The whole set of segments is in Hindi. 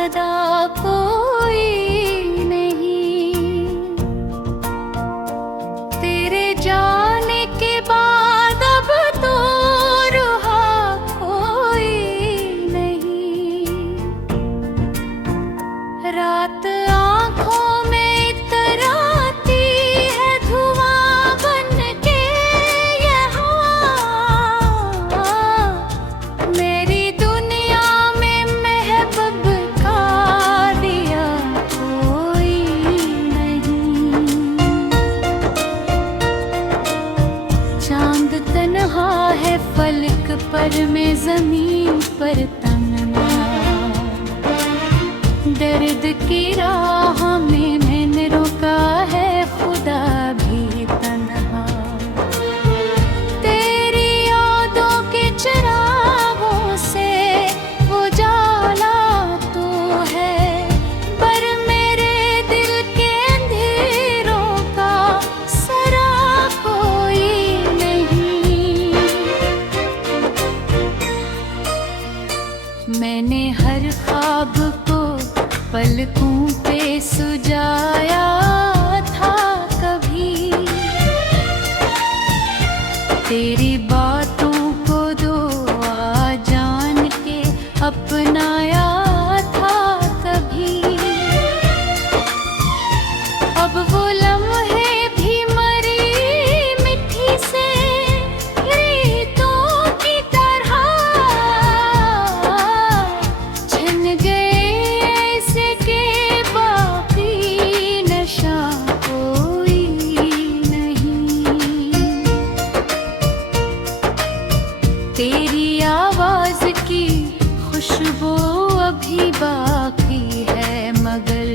सदा कोई नहीं। तेरे जाने के बाद अब तो रहा कोई नहीं। रात आँखों में इतराती है धुआं बन के यहाँ। मेरी दुनिया में महबूब का दिया कोई नहीं। चांद तन्हा है फलक पर, मैं ज़मीन पर तन्हा। दर्द की राह में मैंने रोका है खुदा भी तन्हा। तेरी यादों के चिरागों से उजाला तो है, पर मेरे दिल के अंधेरों का सरा कोई नहीं। मैंने हर ख्वाब को पलकों पे सुजाया था कभी। तेरी बातों को दुआ जान के अपनाया था कभी। अब वो लम्हे भी मरी मिट्टी से रीतों की तरह छन गए ऐसे के बाकी नशा कोई नहीं। तेरी आवाज की खुशबू अभी बाकी है, मगर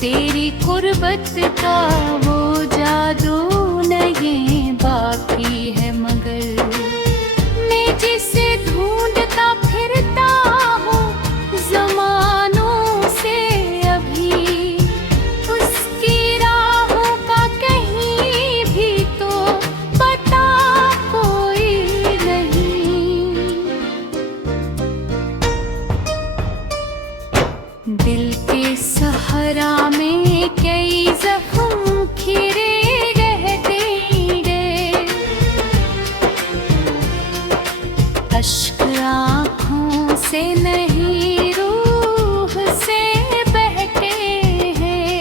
तेरी कुर्बत का वो जादू नहीं बाकी है। मगर मैं जिसे ढूंढता फिरता हूँ ज़मानों से अभी, उसकी राहों का कहीं भी तो पता कोई नहीं। दिल के सहारा में कई जख्म खिरे रहते गए। अश्क आँखों से नहीं रूह से बहते हैं।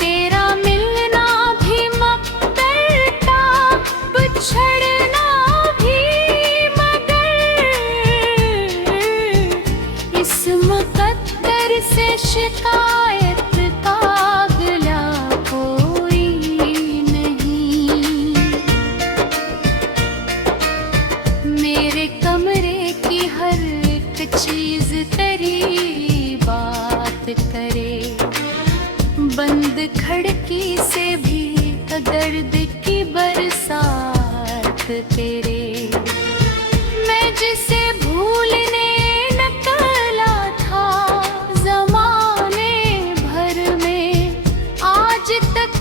तेरा मिलना भी मक़दर था, बिछड़ना भी, मगर इस मुक़द्दर से शिकायत का अगला कोई नहीं। मेरे कमरे की हर एक चीज तेरी बात करे। बंद खिड़की से भी दर्द की बरसात तेरे। मैं जिसे भूलने निकला था ज़माने भर में, आज तक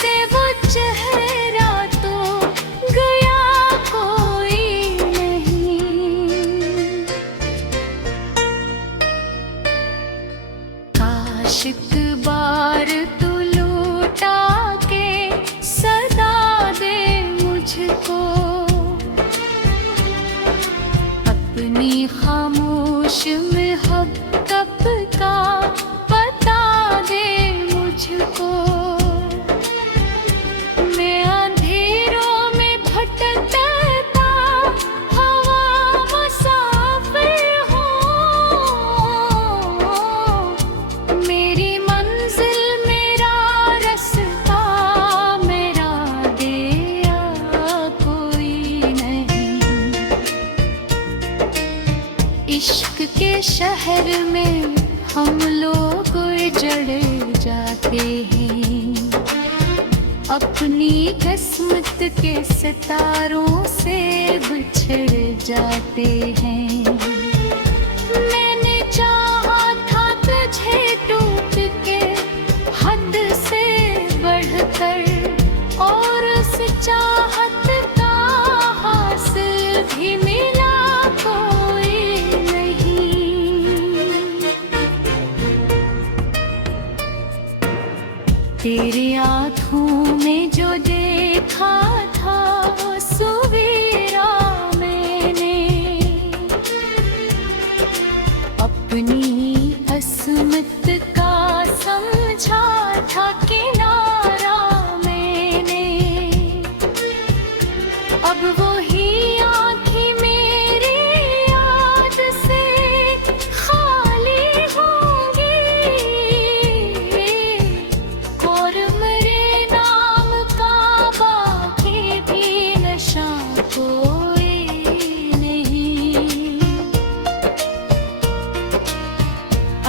से वो चेहरा तो गया कोई नहीं। काश एक बार तू लौटा के सदा दे मुझको, अपनी खामोश महब्बत का पता दे मुझको। मैं अंधेरों में भटकता हवा मुसाफिर हूँ। मेरी मंजिल मेरा रास्ता मेरा दिया कोई नहीं। इश्क के शहर में हम लोग उजड़ जाते हैं, अपनी किस्मत के सितारों से बिछड़ जाते हैं। मैंने चाहा था तुझे टूट के हद से बढ़कर, और उस चाहत का हासिल भी मिला कोई नहीं।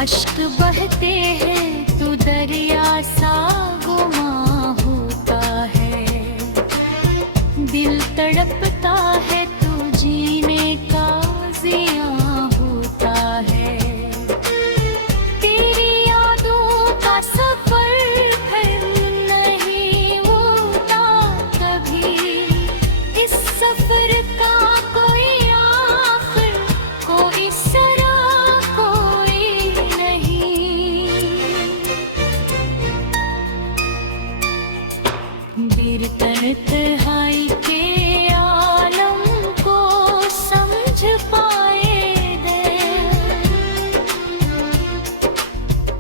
अश्क बहते हैं तू दरिया सा गुमा होता है, दिल तड़पता है तू जीने का जिया होता है। तेरी यादों का सफर फिर नहीं होता कभी, इस सफर का कोई आखिर कोई सरा कोई नहीं। गिर तन्हाई के आलम को समझ पाए दे,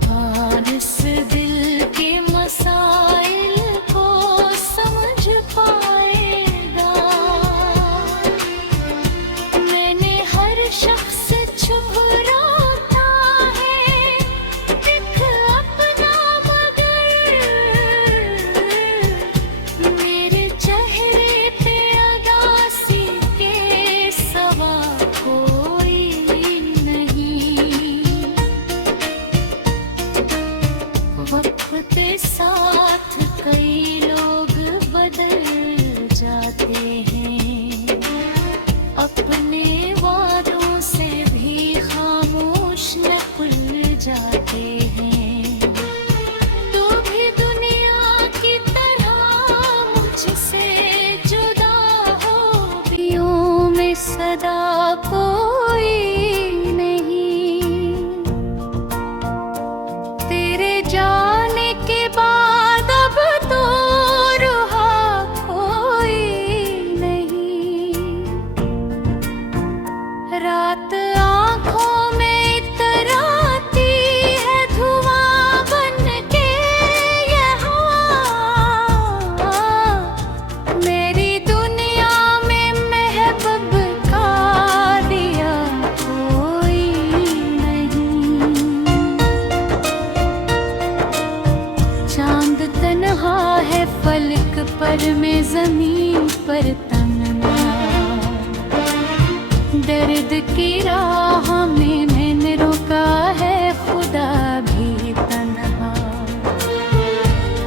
और इस दिल के मसाइल को समझ पाएगा। मैंने हर शख्स छुरा है दिख अपना, मगर मेरे चेहरे पे अदासी के सवा कोई नहीं। वक्त के साथ कई लोग बदल जाते हैं, अपने वादों से भी खामोश न खुल जाते हैं। तू भी दुनिया की तरह मुझसे जुदा हो, पियों में सदा कोई नहीं। तेरे जाने के बाद अब तो रहा कोई नहीं। रात आँखों में इतराती है धुआं बन के यहाँ, मेरी दुनिया में महबूब का दिया कोई नहीं। चांद तन्हा है फलक पर, मैं जमीन पर तन्हा। दर्द की राह में मैंने रोका है खुदा भी तन्हा।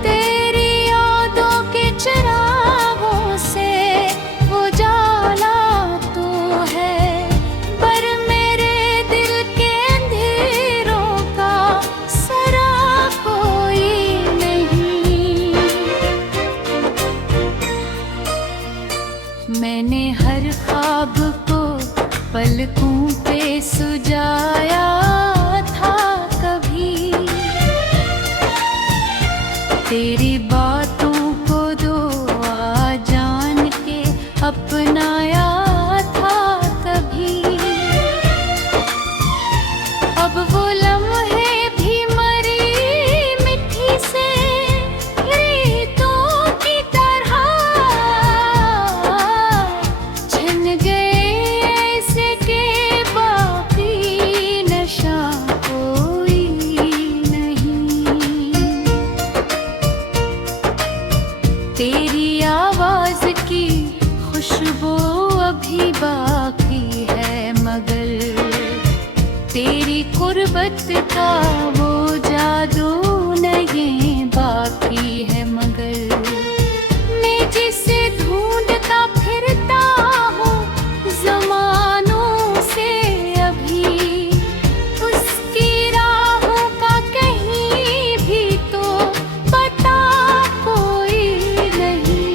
तेरी यादों के चिरागों से उजाला तो है, पर मेरे दिल के अंधेरों का सरा कोई नहीं। मैंने हर ख्वाब को पलकों पे सुजाया था कभी, तेरी बातों को दुआ जान के अपनाया था कभी। अब वो लम्हे भी मरी मिट्टी से रेतों की तरह छन गए, ऐसे के बाकी नशा कोई नहीं। तेरी आवाज की खुशबू अभी बाकी है, मगर तेरी कुर्बत का वो जादू नहीं बाकी है। मगर मैं जिसे ढूंढता फिरता हूँ जमानों से अभी, उसकी राहों का कहीं भी तो पता कोई नहीं।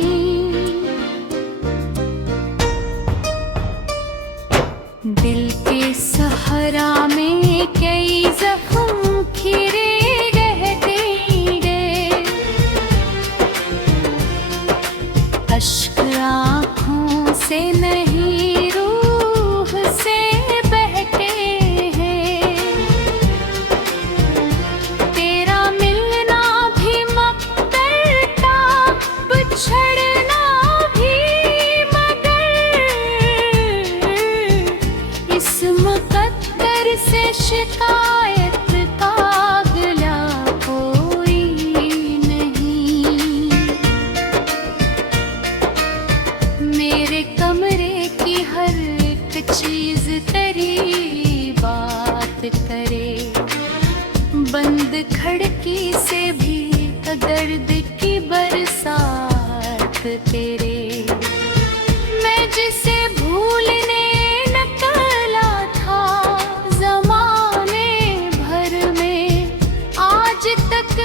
दिल के सहारा में कई जख्म खिरे गहरे, अश्क आँखों से नहीं रूह से बहते हैं। तेरा मिलना भी मक़दर था, बिछड़ना भी, मगर इस मुक़द्दर से शिकायत का अगला कोई नहीं। मेरे कमरे की हर एक चीज तेरी बात करे, बंद खिड़की से भी दर्द की बरसात तेरे। मैं जिसे भूलने निकला था ज़माने भर में, आज तक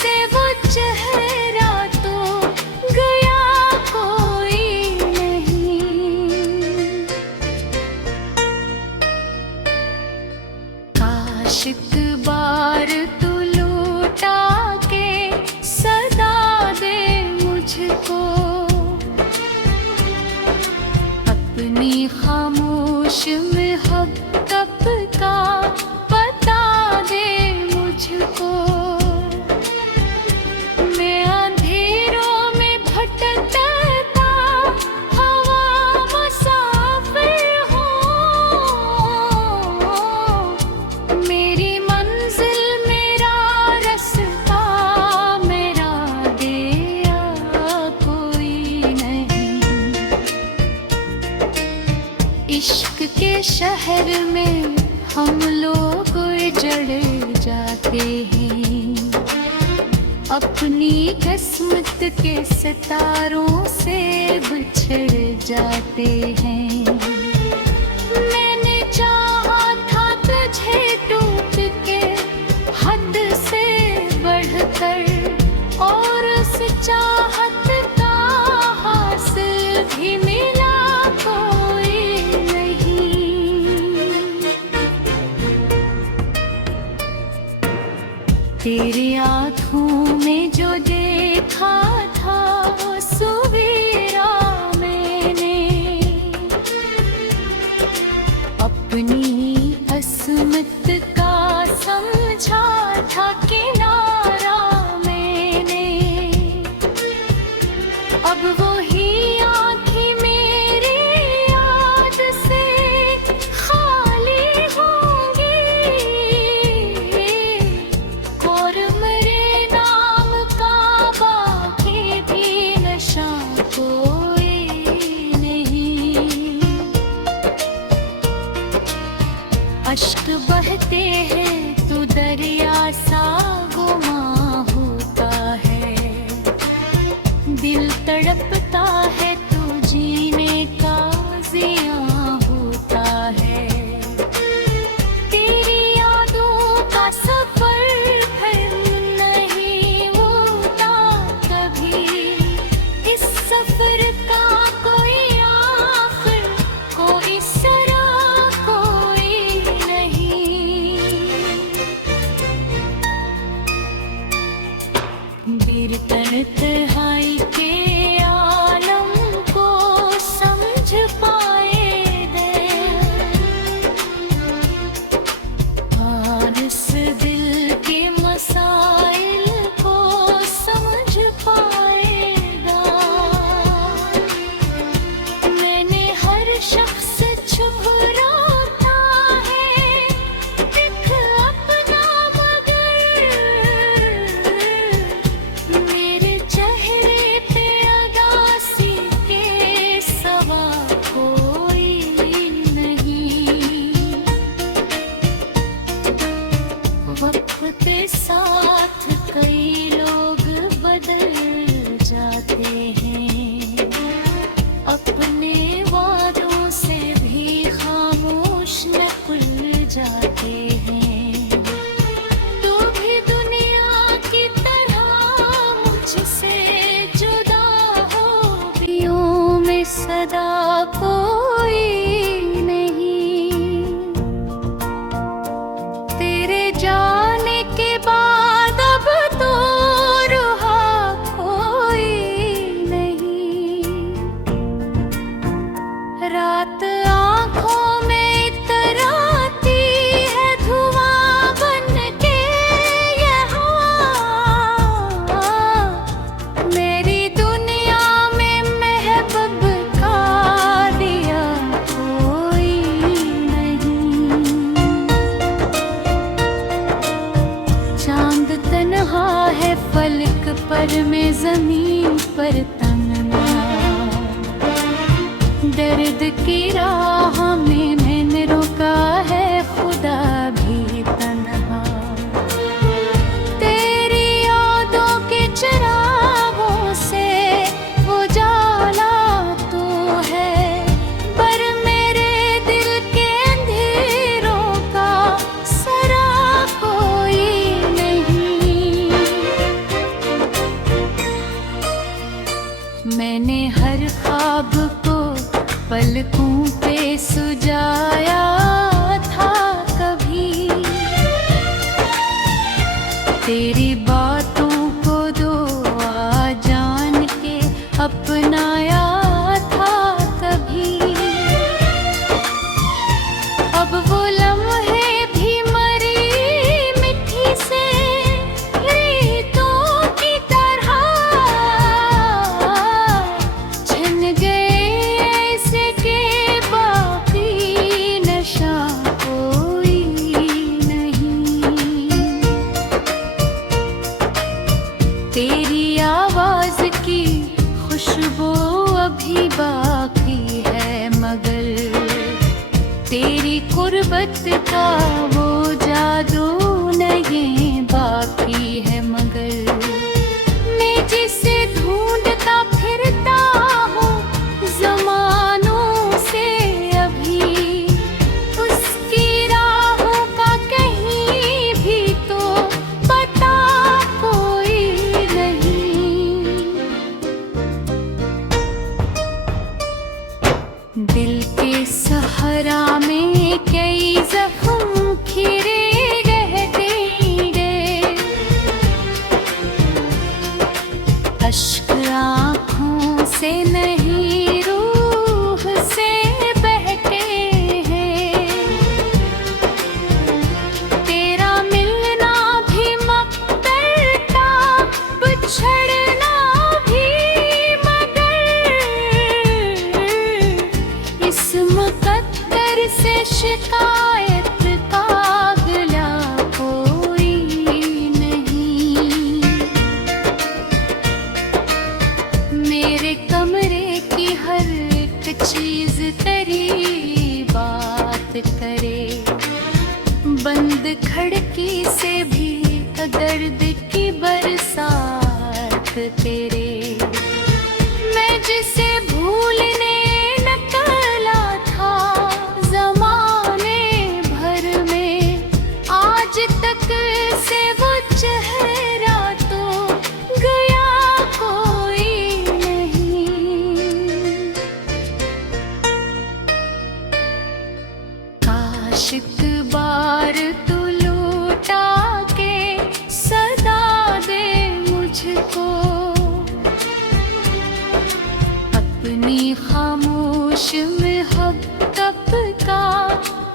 से वो चेहरा तो गया कोई नहीं। काश एक बार तू लौटा के सदा दे मुझको, अपनी खामोश मोहब्बत का बता दे मुझको। मैं अंधेरों में भटकता हवा मुसाफिर हूँ, मेरी मंजिल मेरा रास्ता मेरा दिया कोई नहीं। इश्क के शहर में हम लोग उजड़ जाते हैं, अपनी किस्मत के सितारों से बिछड़ जाते हैं। मैंने चाहा था तुझे टूट के हद से बढ़कर, और उस चाहत का हासिल भी मिला कोई नहीं। तेरी आँखों में जो देखा था वो सवेरा मैंने, अपनी असमत का समझा था किनारा मैंने। अब वही आँखें मेरी याद से खाली होंगी, और मेरे नाम का बाकी भी नशा कोई नहीं। अश्क बहते हैं तो दरिया सा गुमा होता है, दिल तड़पता है तो जीने का जिया होता है। तेरी यादों का सफर फिर नहीं होता कभी, इस सफर का कोई आखिर कोई सरा कोई नहीं। तन्हाई के आलम को समझ पाए दे, आनस दिल के मसाइल को समझ पाएगा। मैंने हर शख्स छुप रोता है दिख अपना, मगर मेरे चेहरे पे अगासी के सवा कोई नहीं। वक्त के साथ कई लोग बदल जाते हैं, अपने वादों से भी खामोश निकल जाते हैं। तू भी दुनिया की तरह मुझसे जुदा हो, बियों में सदा कोई नहीं। तेरे जाने के बाद अब तो रहा कोई नहीं। रात आँखों में इतराती है धुआं बन के यहाँ, मेरी दुनिया में महबूब का दिया कोई नहीं। चांद तन्हा है फलक पर, में ज़मीन पर तन्हा, दर्द की राह में मैंने रोका है खुदा भी तन्हा। गुर्बत का वो जादू नहीं बाकी है, मगर मैं जिसे ढूंढता फिरता हूँ जमानों से, अभी उसकी राहों का कहीं भी तो पता कोई नहीं। दिल के सहरा में कई जख्म खिरे रहते गए, अश्क आँखों से नहीं रूह से बहते हैं। तेरा मिलना भी मक़दर था, बिछड़ना भी, मगर इस मुक़द्दर से शिकायत का अगला कोई नहीं। मेरे कमरे की हर एक चीज तेरी बात करे, बंद खिड़की से भी दर्द की बरसात तेरे। मैं जिसे भूलने निकला था ज़माने भर में, आज तक से वो चेहरा तो गया कोई नहीं। काश इतबार तू लौटा के सदा दे मुझको, अपनी खामोश मोहब्बत का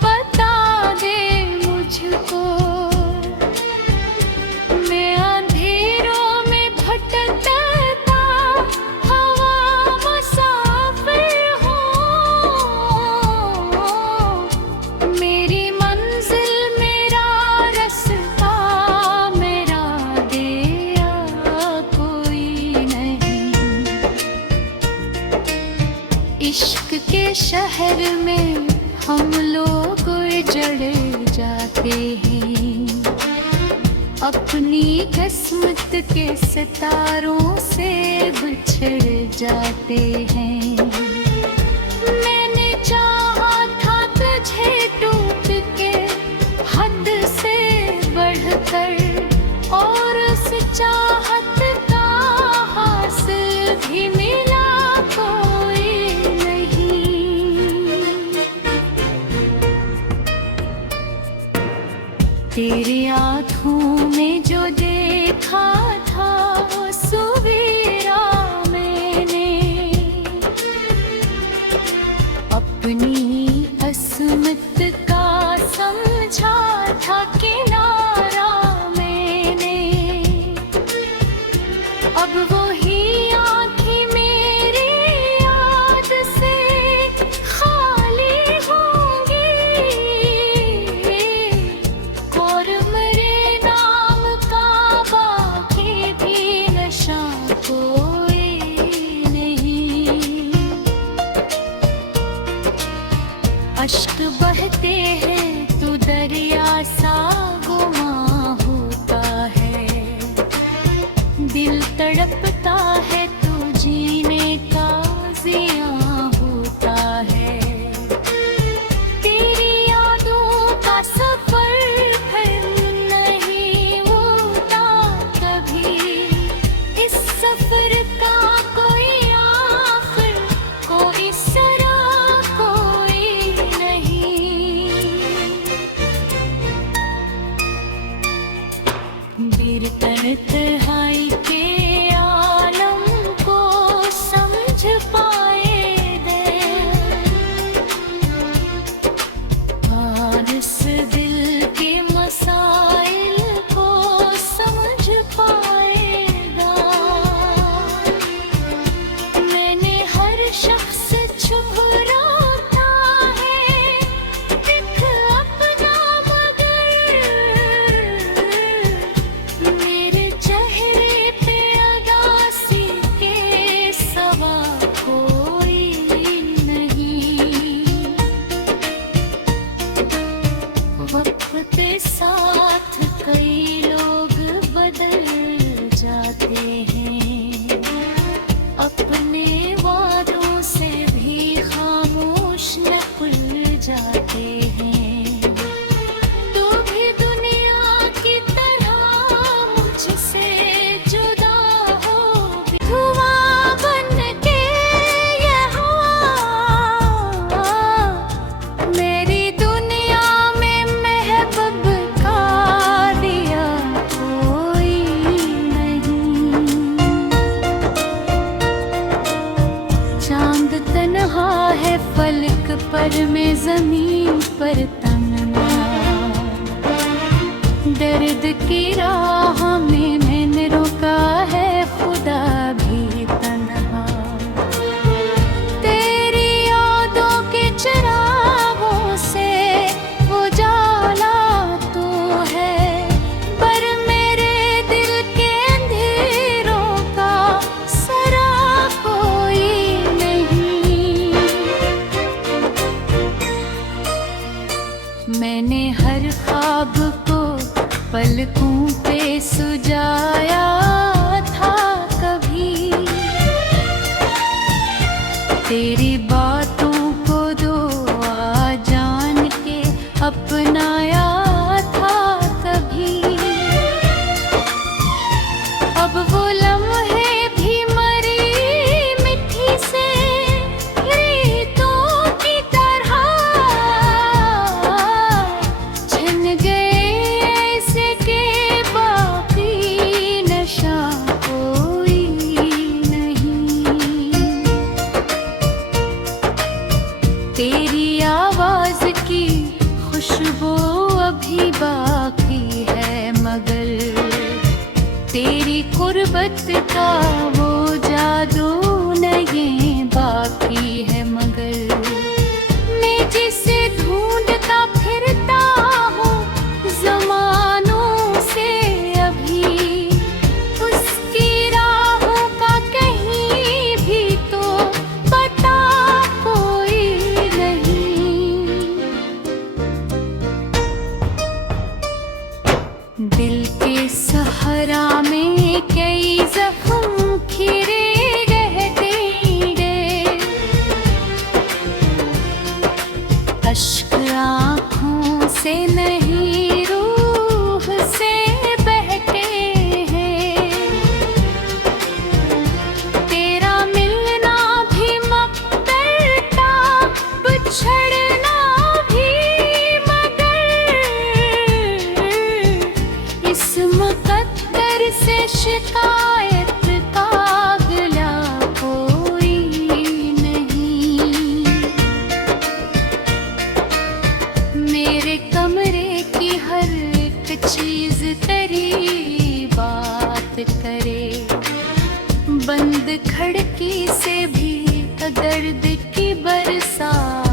पता दे मुझको। मैं अंधेरों में भटकता हवा मुसाफिर हूँ, मेरी मंजिल मेरा रास्ता मेरा दिया कोई नहीं। इश्क के शहर में हम लोग उजड़ जाते हैं, अपनी किस्मत के सितारों से बिछड़ जाते हैं। मैंने चाहा था तुझे टूट के हद से बढ़कर, और उस चाहत का हासिल भी मिला कोई नहीं। तेरी आँखों में जो देखा था वो सवेरा मैंने, अपनी असमत का समझा था किनारा मैंने। अब वही आँखें मेरी याद से खाली होंगी, और मेरे नाम का बाकी भी नशा कोई नहीं। अश्क बहते हैं तू दरिया सा वक्त के साथ कई लोग बदल जाते हैं, अपने वादों से भी खामोश न खुल जाते हैं। तू भी दुनिया की तरह मुझसे जुदा हो, धुआं बन के ये हवा मेरी दुनिया में महबूब का दिया कोई नहीं। चांद तन्हा है फलक पर, मैं ज़मीन पर तन्हा। दर्द की राह में मैंने रोका है खुदा भी तन्हा। तेरी यादों के चिरागों से उजाला तो है, पर मेरे दिल के अंधेरों का सरा कोई नहीं। मैंने हर ख्वाब को पलकों पे सुजाया था कभी, तेरी बातों को दुआ जान के अपनाया था कभी। अब वो लम्हे भी मरी मिट्टी से रीतों की तरह छिन गए ऐसे के बाकी नशा कोई नहीं। तेरी आवाज की खुशबू अभी बाकी है, मगर तेरी कुर्बत का वो जादू नहीं बाकी है। मगर मैं जिसे ढूंढता फिरता हूँ ज़मानों से अभी, उसकी राहों का कहीं भी तो पता कोई नहीं। दिल के सहारा में कई जख्म खिरे रहते गए, अश्क आँखों से नहीं रूह से बहते हैं। तेरा मिलना भी मक़द्दर था, बिछड़ना भी, मगर इस मुक़द्दर से शिकायत का अगला कोई नहीं। मेरे कमरे की हर एक चीज तेरी बात करे, बंद खिड़की से भी दर्द की बरसात